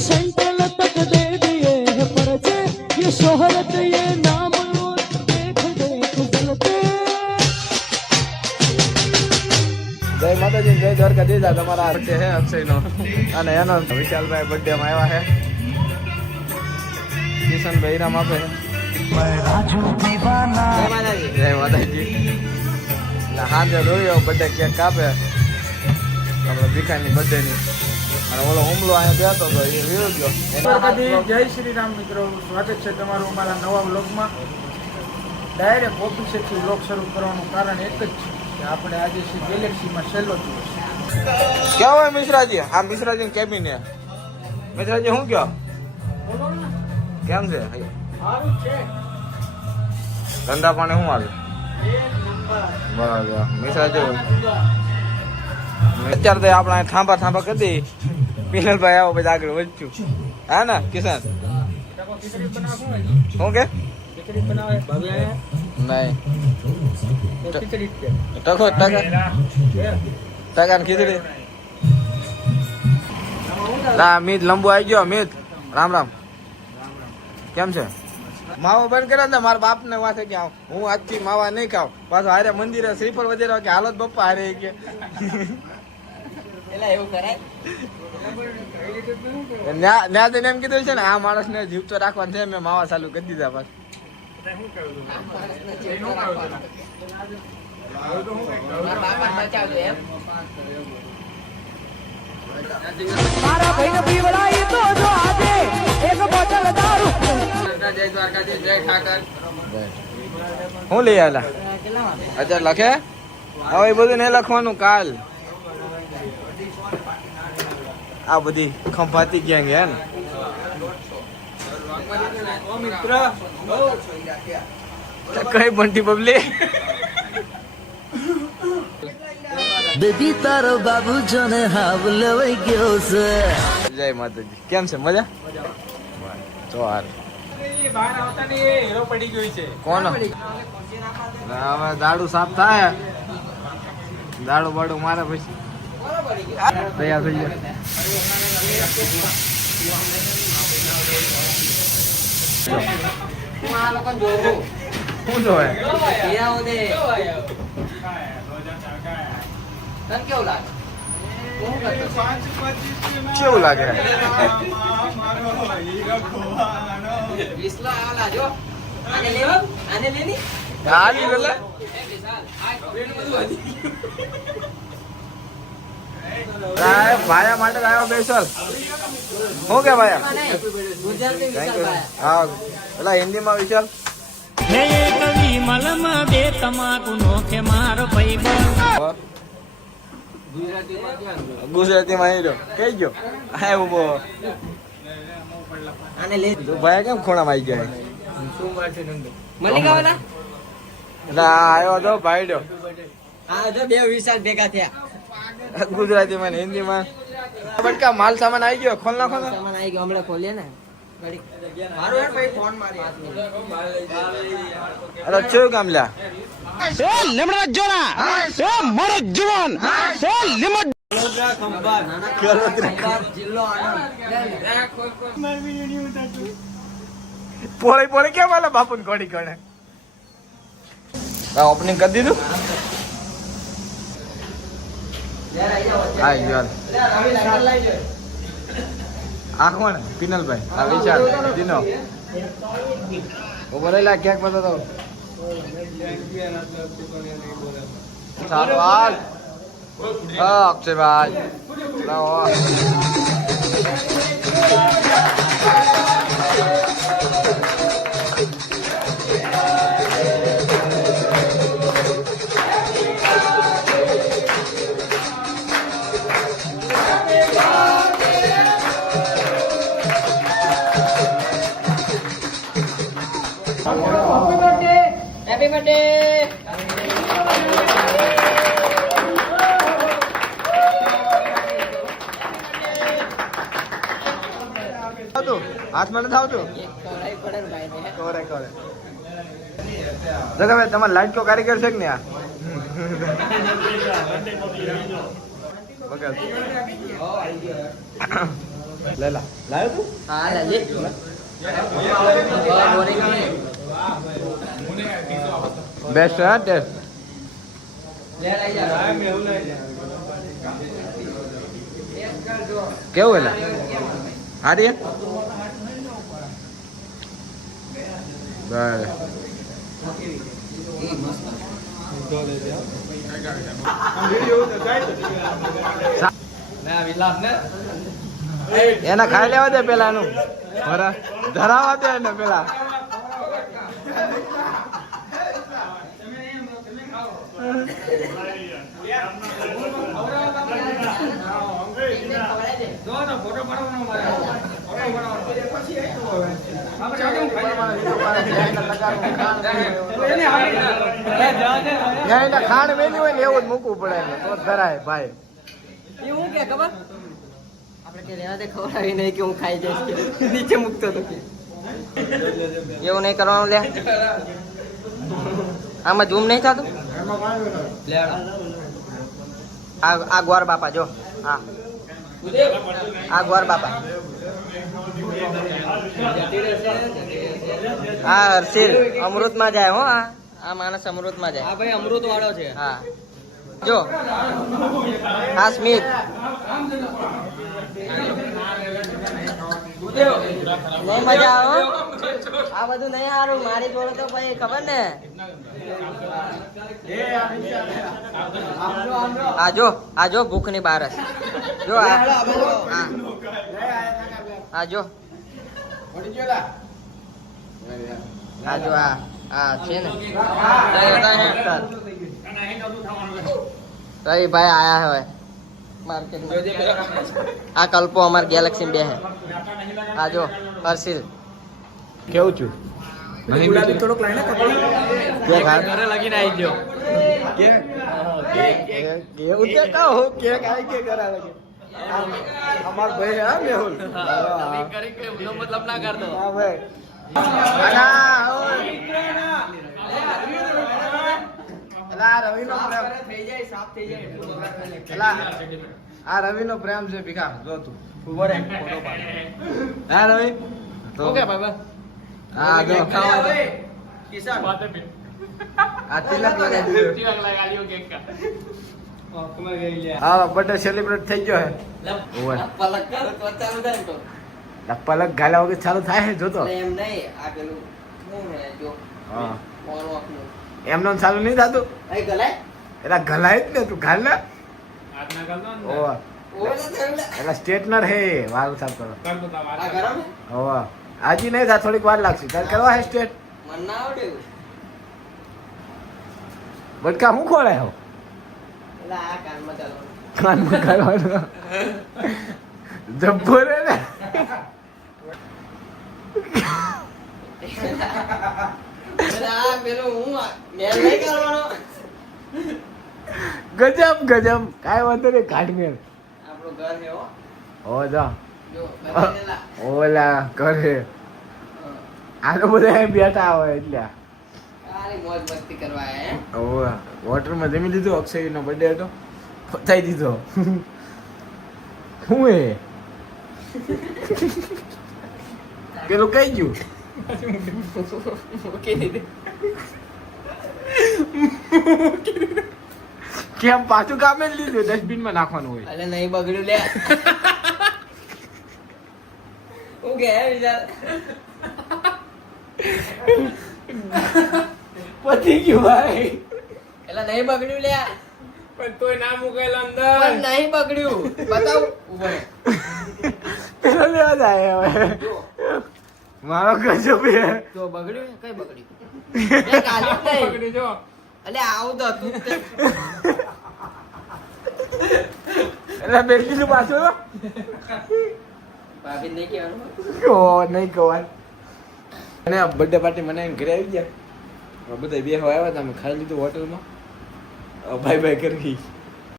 Central तक दे दिए है पर्चे ये शोहरत ये नाम देख देख जलते जय माताजी जय દ્વારકાધીશ આ તમારા બર્થડે છે અક્ષયનો અને એનો વિશાલભાઈ બર્થડે માં આવ્યા છે કિશનભાઈ રામ આપે જય માતાજી હાજર રોયો બર્થડે કેક કાપે આપણે ભીખાની બર્થડે ની અને ઓલો હુમલો અહીંયા બેઠો તો એ વિયો ગયો જય શ્રી રામ મિત્રો, સ્વાગત છે તમારું અમારા નવા વ્લોગમાં. ડાયરેક્ટ ઓફિસેથી વ્લોગ શરૂ કરવાનું કારણ એક જ છે કે આપણે આજે છે ગેલેક્સીમાં છેલ્લો દિવસ. ક્યાં હોય મિશ્રાજી? આ મિશ્રાજી કેબિન હે. મિશ્રાજી શું કયો? કેમ છે? સારું છે, ધંધા પાણી શું હાલે? બરાબર મિશ્રાજી અત્યારે તો આપણે થાંભા થાંભા કરી દઈએ. પિનલભાઈ આવો પછી આગળ વધ્યું હા ને કિશન શું કે ખીચડી બનાવે નહીં ખીચડી ટકો ટકા ખીચડી ના મીત લંબુ આવી ગયો. મીત રામ રામ, કેમ છે? માવો બંધ કરે ને મારા બાપ ને વાંચે કે હું આજથી માવા નહીં ખાવ. પાછો હારે મંદિરે શ્રીફળ વધેરો કે હાલત બપ્પા હારે કે ન્યા એમ કીધું છે ને આ માણસ ને જીવતો રાખવાનું છે. મેં માવા ચાલુ કરી દીધા પાછું. મારા ભાઈને પીવડાઈ તો જો આજે એક બોટલ દારૂ જય દ્વારકાધીશ જય ઠાકર. હું લઈ આલા અત્યારે લખે હવે એ બધું નહીં લખવાનું. કાલ આ બધી ખંભાતી ગેંગ હે ને કઈ બંટી બબલી બેબી તારો બાબુ જોને હાવ લવાઈ ગયો છે. જય માતાજી, કેમ છે? મજા તો હાર કોણ હવે દાડુ સાફ થાય, દાડુ બાડુ મારે પછી તૈયાર થઈ જાય. શું જોવે? કેવું લાગે? ભાયા માટે આવ્યો સ્પેશિયલ. શું કે ભાયા? હા પેલા હિન્દીમાં વિશાલ હે કવિ મલમ બે તમાકુ નો કે મારો ભાઈબંધ. ગુજરાતીમાં આવી કઈ ગયો હા ઉભો ભાઈ કેમ ખૂણામાં આવી ગયા? ના આવ્યો તો ભાઈ ડો બે વિશાલ ભેગા થયા. ગુજરાતીમાં ને હિન્દીમાં બટકા માલ સામાન આવી ગયો. ખોલ નાખો સામાન આવી ગયો, હમણાં ખોલીએ ને. અરે શું કામ લ્યા? લીમડા જોના એ મારો જવાન એ લીમડ જિલ્લો પોળી પોળી કેમ આલા બાપુ ને કોડી કોને ઓપનિંગ કરી દીધું. આ કોણ? પિનલભાઈ. આ વિશાલ દીનો ઉભો રહેલા ક્યાંક બતાવો. સારું હાલ અક્ષયભાઈ લાવો. Happy birthday. હાથમાં નથી આવતું. જગા ભાઈ તમારે લાઈટ કો કારીગર છે કે ને? આ લે લા લાવ્યો તું હા લે બેસ્ટ હા ટેસ્ટ કેવું એલા હારી હે? બરાબર એના ખાઈ લેવા દે પેલા નું ધરાવા દે ને પેલા ખાંડ મેલી હોય ને એવું જ મૂકવું પડે એને, તો જ ધરાય ભાઈ. એવું કે ખબર આપણે કે રેવા દે ખવડાવી નહીં કે હું ખાઈ જઈશ કે નીચે મૂકતો તો કે એવું નહીં કરવાનું લે આમાં ઝૂમ નહીં થતું આ ગોર બાપા જો હા આ ગોર બાપા હા હર્ષિલ અમૃત માં જાય હો આ માણસ અમૃત માં જાય હા ભાઈ અમૃત વાળો છે હા જો હા સ્મિત નહીં મજા આવો આ બધું નહીં સારું મારી જોડે તો ભાઈ ખબર ને આ જો ભૂખ ની બારસ જો આ જો આ જો આ છે ને રવિ ભાઈ આયા હોય માર્કેટમાં આ કલ્પો અમાર ગેલેક્સી બે હે આ જો હર્ષિલ કેવું છું થોડોક લઈને ઘરે લગીને આવી ગયો કેવું છે કહો કેક આવી કે ઘરે લગી અમાર ભાઈ હા મેહુલ મતલબ ના કરતો હા ભાઈ આ રવિ નો પ્રેમ છે ભીખા જો તું હા રવિ તો હા જો આ તિલક લગાવી દીધો હા બર્થડે સેલિબ્રેટ થઈ ગયો હે પલક ગાલા વગર ચાલુ થાય છે જોતો એમ નહીં આ પેલું શું હે જો હા ફોન ઓફનું એમનો ચાલુ નહીં થતું અહીં ગલાય એલા ગલાય જ ને તું ઘાલ ને ઓવા એલા સ્ટ્રેટનર હે વાળ સાફ કરો આ ગરમ હે ઓવા આજી નહીં થાય થોડીક વાર લાગશે તાર કરવા હે સ્ટ્રેટ મન ના આવડે એવું. બટકા હું ખોળે હો એટલે આ કાનમાં ચાલવાનું કાનમાં કરવાનો જબ્બો રે ને એટલે આ પેલું હું મેલ નહીં કરવાનો ગજબ ગજબ કાંઈ વાંધો નહીં કાઢમેર આપણું ઘર હે હો હો જા જો બતાવેલા ઓલા કરે આ તો બધા અહીં બેઠા હોય એટલે આની મોજ મસ્તી કરવા હે ઓવા વોટરમાં જમી લીધું અક્ષયનો બર્થડે હતો પતાઈ દીધો શું હે પેલું કઈ ગયું મૂકી દીધી કેમ પાછું કામે જ લીધું ડસ્ટબિન માં નાખવાનું હોય અલે નહીં બગડ્યું લે હું કે વિચાર પતી ગયું ભાઈ એટલે નહીં બગડ્યું લે પણ તોય ના મૂકેલા અંદર પણ નહીં બગડ્યું બતાવ ઉભો રહે. પેલો લેવા જાય હવે મારો ગજબ હે જો બગડ્યું ને કઈ બગડ્યું એ કાલ્યું જ નહીં પકડી જો અલે આવું તો હતું જ તે. એટલે બેસી નું પાછું ભાભીને નહીં કહેવાનું ઓ નહીં કહેવાય અને બર્થડે પાર્ટી મનાવીને ઘરે આવી ગયા બધા બે આવ્યા હતા અમે ખાઈ લીધું હોટલમાં બાય બાય કરી